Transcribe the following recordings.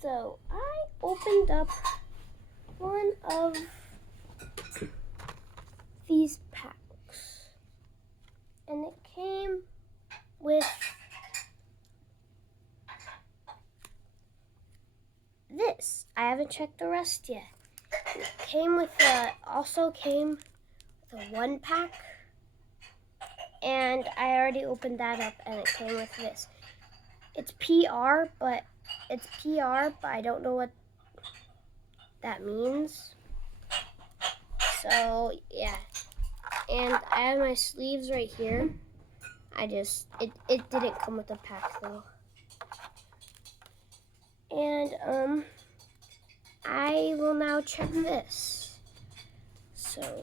So I opened up one of these packs, and it came with this. I haven't checked the rest yet. It came with also came with a 1-pack, and I already opened that up, and it came with this. It's PR, but I don't know what that means. So yeah, and I have my sleeves right here. It didn't come with a pack though. And I will now check this. So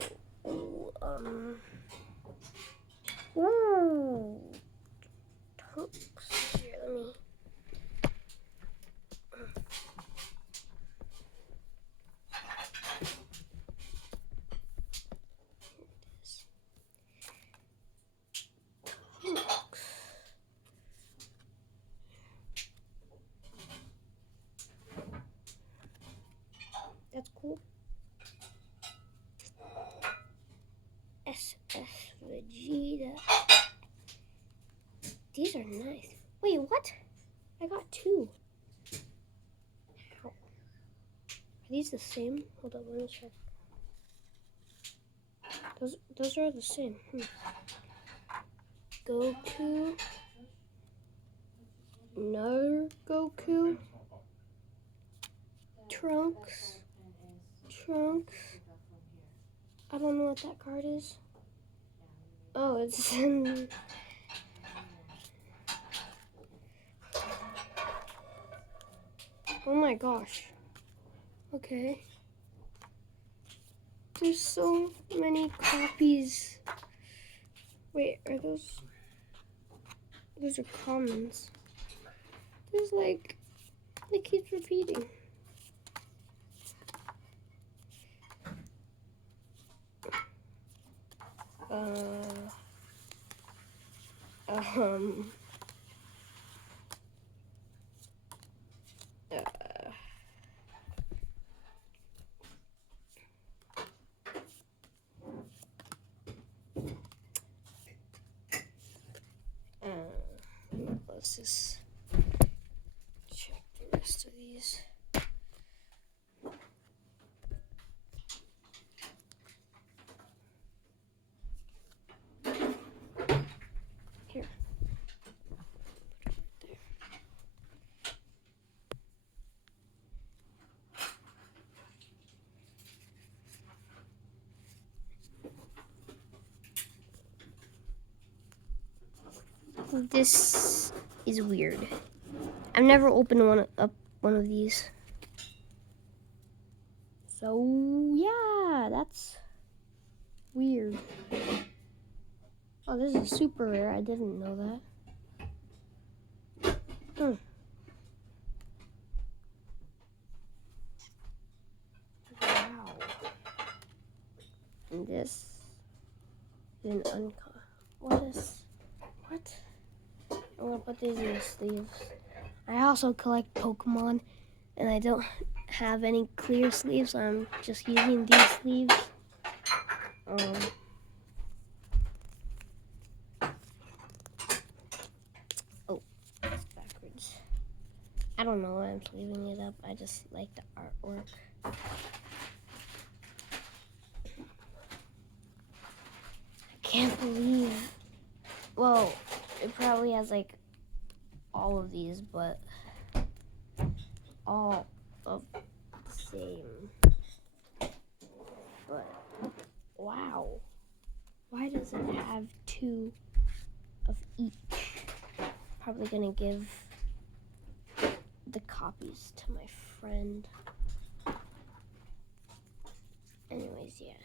tunks. Here, let me. That's cool. SS Vegeta. These are nice. Wait, what? I got 2. How? Are these the same? Hold on, let me check. Those are the same. Goku. No Goku. Trunks. I don't know what that card is. Oh, it's in. Oh my gosh. Okay. There's so many copies. Wait, are those? Those are commons. There's like, it keeps repeating. Let's just check the rest of these. Here. This is weird. I've never opened one of these. So yeah, that's weird. Oh, this is super rare. I didn't know that. Wow. And this is an what? I'm gonna put these in the sleeves. I also collect Pokemon, and I don't have any clear sleeves, so I'm just using these sleeves. Oh, it's backwards. I don't know why I'm sleeving it up. I just like the artwork. I can't believe. Well, it probably has like all of these, but all of the same. But wow, why does it have 2 of each? Probably gonna give the copies to my friend. Anyways, yeah.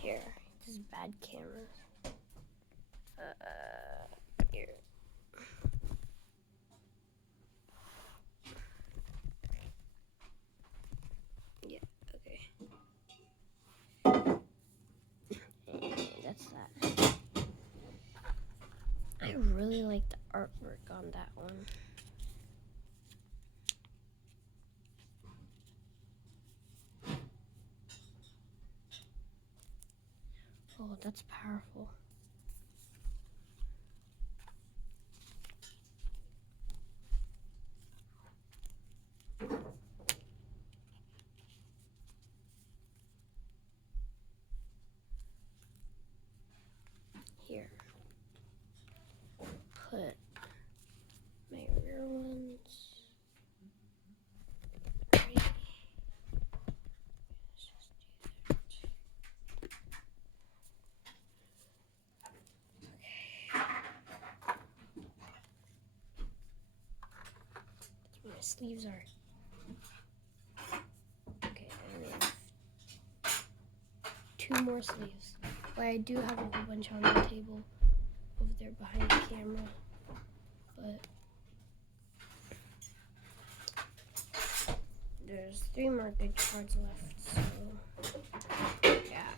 Here, this is bad camera. Here. Yeah, okay. And that's that. I really like the artwork on that one. Oh, that's powerful. Here. Put my rear ones. Right. Let's just do that. That's where my sleeves are. Okay, I have 2 more sleeves. But I do have a whole bunch on the table over there behind the camera. But there's 3 more good cards left, so yeah.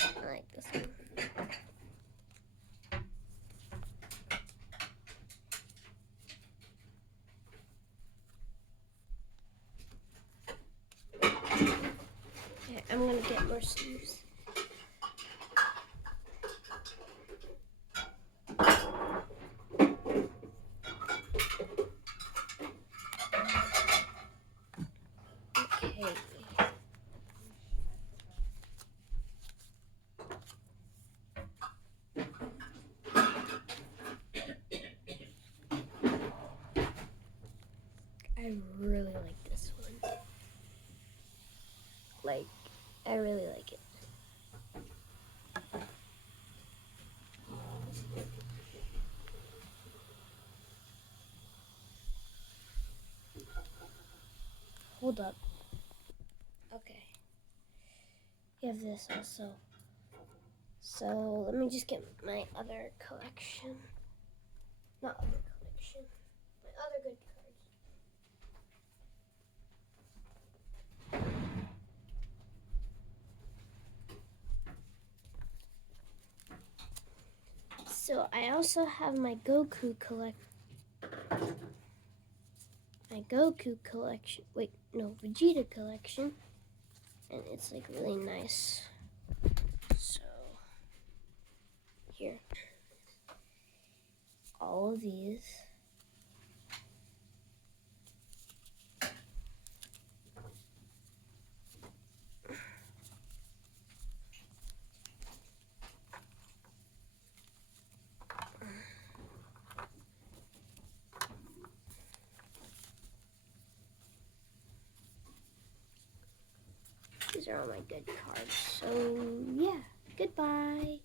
I like this one. Okay, I'm gonna get more sleeves. Okay. I really like this one. Like, I really like it. Hold up. Okay. You have this also. So let me just get my other collection. Not other collection. My other good cards. So I also have my Goku collection. Wait, no, Vegeta collection. And it's like really nice. So here. All of these. These are all my good cards. So yeah, goodbye.